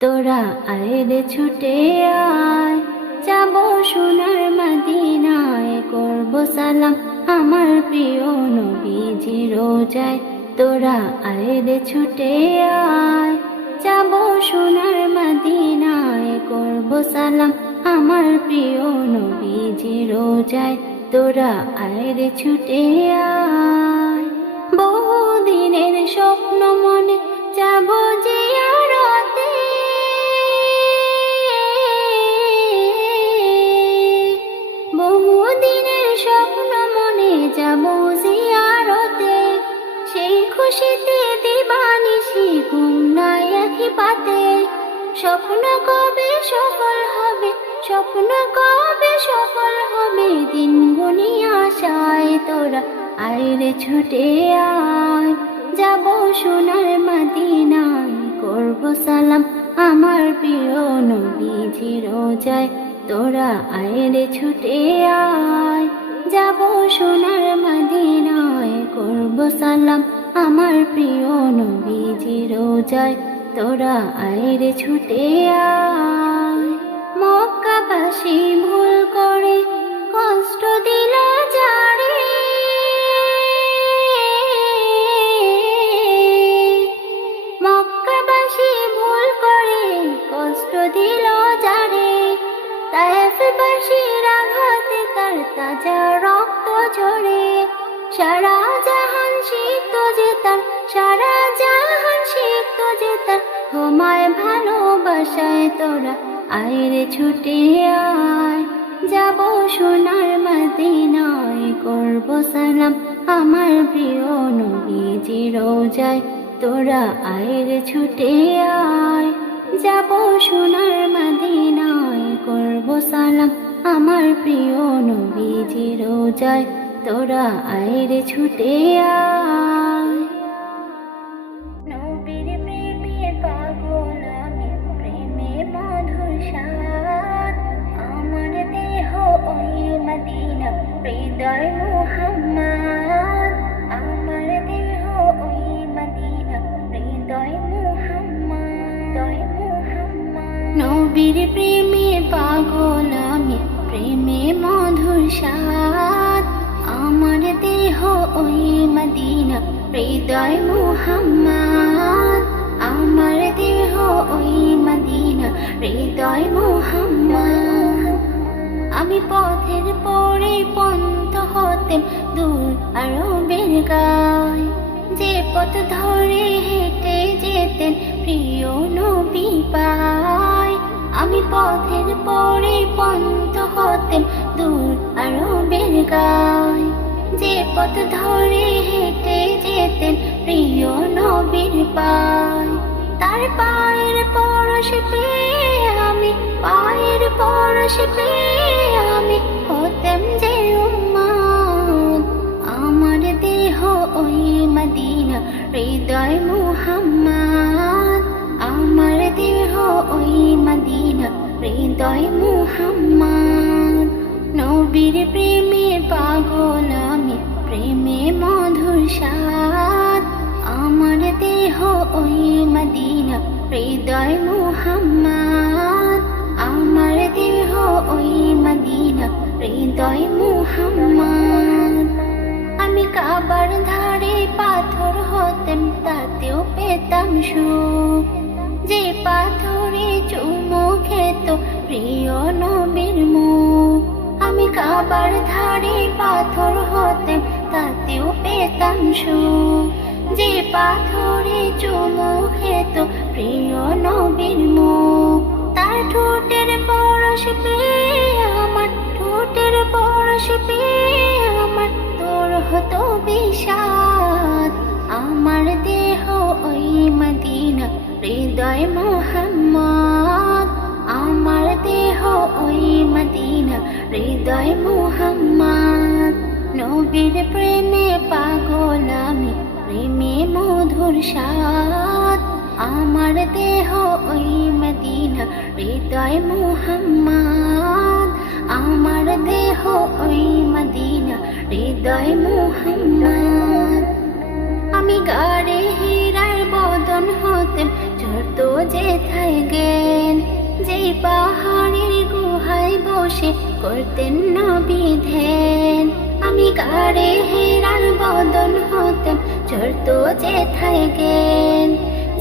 তোরা আয় রে ছুটে আয়, যাবো সোনার মদিনায়, করব সালাম আমার প্রিয় নবীজি রোজায়। তোরা আয় রে ছুটে আয়, যাবো সোনার মদিনায়, করব সালাম আমার প্রিয় নবীজি রোজায়। তোরা আয় রে ছুটে আয়, বহুদিনের স্বপ্ন মনে যাবো জিয়ারতে, বহুদিনের স্বপ্ন মনে যাবো জিয়ারতে, সেই খুশিতে দিবানিশি ঘুম নাই আঁখি পাতে। স্বপ্ন কবে সফল হবে, স্বপ্ন কবে সফল হবে, দিন গুনি আশায়। তোরা আয় রে ছুটে আয়, যাবো সোনার মদিনায়, করব সালাম আমার প্রিয় নবীজি রোজায়। তোরা আয় রে ছুটে আয়, যাবো সোনার মদিনায়, করব সালাম আমার প্রিয় নবীজি রোজায়। তোরা আয় রে ছুটে আয়, মক্কাবাসী ভুল করে কষ্ট দিল যারে, মক্কাবাসী ভুল করে কষ্ট দিল যারে, তায়েফবাসীর আঘাতে তার তাজা রক্ত ঝরে। সারা জাহান সিক্ত যে তার, সারা জাহান সিক্ত যে তার, ঘুমায় ভালোবাসায়। তোরা আয় রে ছুটে আয়, যাবো সোনার মদিনায়, করব সালাম আমার প্রিয় নবীজি রোজায়। তোরা আয় রে ছুটে আয়, যাবো সোনার মদিনায়, করব সালাম আমার প্রিয় নবীজি রোজায়। তোরা আয় রে ছুটে আয়, নবীর প্রেমে পাগল আমি, প্রেমে মধুর স্বাদ, আমার দেহ ওই মদিনা, হৃদয় মুহাম্মদ, আমার দেহ ওই মদিনা, হৃদয় মুহাম্মদ, নবীর প্রেমে পাগল আমি, প্রেমে মধুর স্বাদ, আমার দেহ ওই মদিনা, হৃদয় মুহাম্মদ, আমার দেহ ওই মদিনা, হৃদয় মুহাম্মদ। আমি পথের পরে পন্ত হতেম দূর আরবের গায়, যে পথ ধরে হেঁটে যেতেন প্রিয় নবী পায়। আমি পথের পরে পন্ত হতেম দূর আরবের গায়, যে পথ ধরে হেঁটে যেতেন প্রিয় নবীর পায়। তার পায়ের পরশ পেয়ে আমি, পায়ের পরশ পেয়ে আমি হতেম যে উম্মত, আমার দেহ ওই মদিনা, হৃদয় মুহাম্মদ, আমার দেহ ওই মদিনা, হৃদয় মুহাম্মদ। নবীর প্রেমে পাগল আমি, প্রেমে মধুর স্বাদ, আমার দেহ ওই মদিনা, হৃদয় মুহাম্মদ, আমার দেহ ওই মদিনা, হৃদয় মুহাম্মদ। আমি কাবার ধারে পাথর হতেম, তাতেও পেতাম সুখ, যে পাথরে চুমু খেত প্রিয় নবীর মুখ। আমি কাবার ধারে পাথর হতেম, তাতেও পেতাম সুখ, যে পাথরে চুমু খেত প্রিয় নবীর মুখ। তার ঠোঁটের পরশ পেয়ে আমার, ঠোঁটের পরশ পেয়ে আমার তোর হতো বিষাদ, আমার দেহ ওই মদিনা, হৃদয় মুহাম্মদ, আমার দেহ ওই মদিনা, হৃদয় মুহাম্মদ। নবীর প্রেমে পাগল আমি, প্রেমে মধুর স্বাদ, আমার দেহ ওই মদিনা, হৃদয় মুহাম্মদ, আমার দেহ ওই মদিনা, হৃদয় মুহাম্মদ। আমি গাড়ে হীরার বদন হতেম, ঝরতো যেথায় গে পাহাড়ের গুহায় বসে করতেন নবী ধ্যান। আমি কারে হেরার বদন হতেম চড়তো যেথায় জ্ঞান।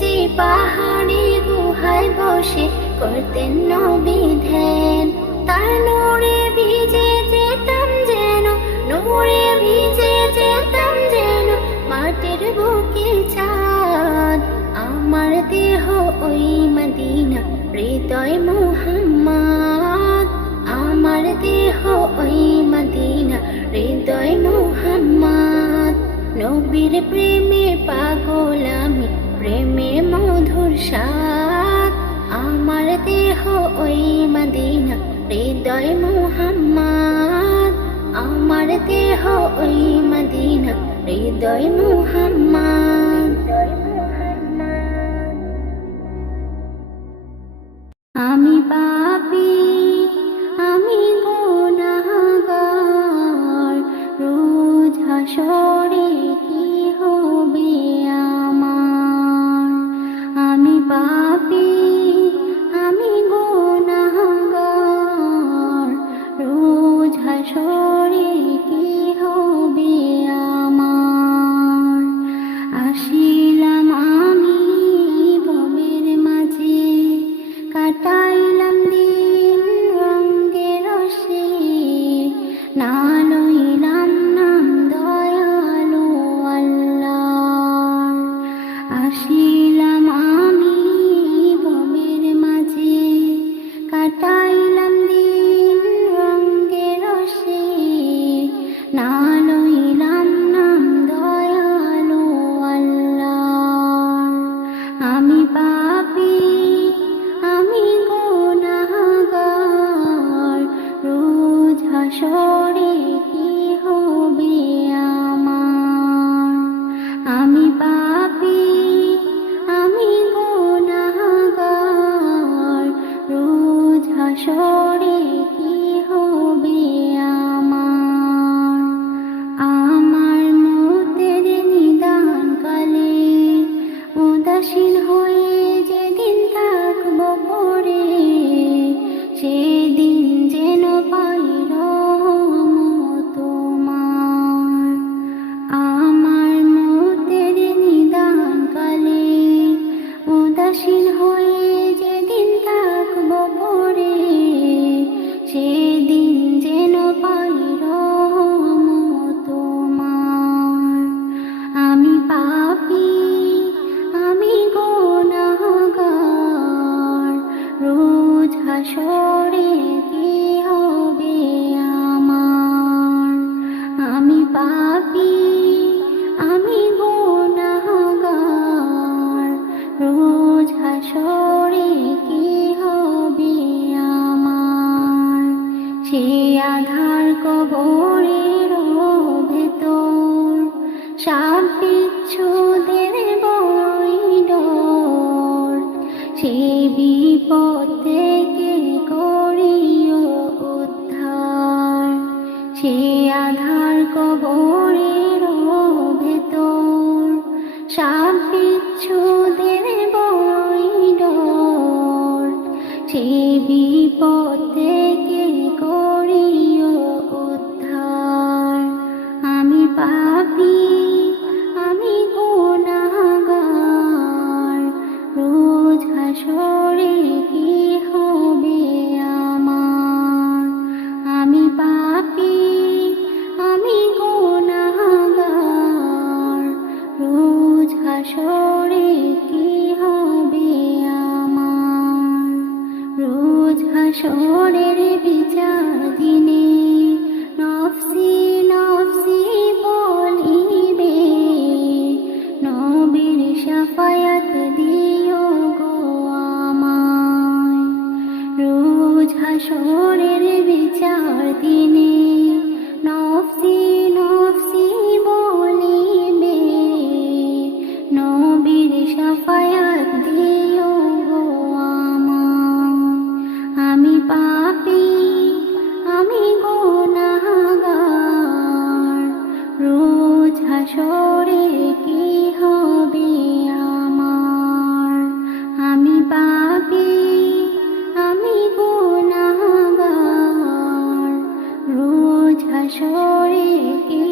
যে পাহাড়ের গুহায় বসে করতেন নবী ধ্যান, তার নূরে ভিজে যেতাম যেন, নূরে ভিজে যেতাম যেন মাটির বুকে চাঁদ। আমার দেহ ওই মদিনা, হৃদয় মুহাম্মদ। আমার দেহ ওই মদিনা, হৃদয় মুহাম্মদ। নবীর প্রেমে পাগল আমি, প্রেমের মধুর স্বাদ। আমার দেহ ওই মদিনা, হৃদয় মুহাম্মদ। আমার দেহ ওই মদিনা, হৃদয় মুহাম্মদ। আমি পাপী, আমি গুনাহগার, রোজ হাসরে কি হবে আমার। আমি পাপী, আমি গুনাহগার, রোজ হাসরে কি হবে আমার। আসিলাম আমি ভবের মাঝে, কাটাইলাম দিন রঙ্গে রসে, না লইলাম নাম দয়ালু আল্লাহর। আসিলাম আমি ভবের মাঝে, কাটাইলাম দিন রঙ্গে রসে, না লইলাম নাম দয়ালু আল্লাহর। আমি পাপী, আমি গুনাহগার, রোজ হাসরে কি হবে আমার। আমি পাপী, আমি গুনাহগার, রোজ হাসরে কি হবে আমার। আমার মতের নিদান কালে উদাসীন হয়ে যেদিন থাকব পড়ে, সেদিন যেন পাই রহমত তোমার। আমার মতের নিদান কালে উদাসীন হয়ে যেদিন থাকব পড়ে, সেদিন যেন পাই রহমত তোমার। আমি পাপী, আমি গুনাহগার, রোজ হাসরে কি হবে আমার। আমি পাপী, আমি গুনাহগার, রোজ হাসরে কি হবে আমার। সে আধার কবরের ভেতর সাপ বিচ্ছুদের বড়ই ডর। সেই বিপদ থেকে করিও উদ্ধার। সে আধার কবরের ভেতর সাপ বিচ্ছুদের বড়ই ডর। সেই বিপদ থেকে করিও উদ্ধার। আমি পাপী, আমি গুনাহগার, রোজ হাসরে কি হবে আমার। আমি পাপী, আমি গুনাহগার, রোজ হাসরে কি হবে আমার। রোজ হাসরের বিচার দিনে নফসি নফসি বলিবে, নবীর শাফায়াত দিও গো আমায়। রোজ হাসরের বিচার দিনে নফসি নফসি বলিবে, নবীর শাফায়াত দিও গো আমায়। আমি পাপী, কি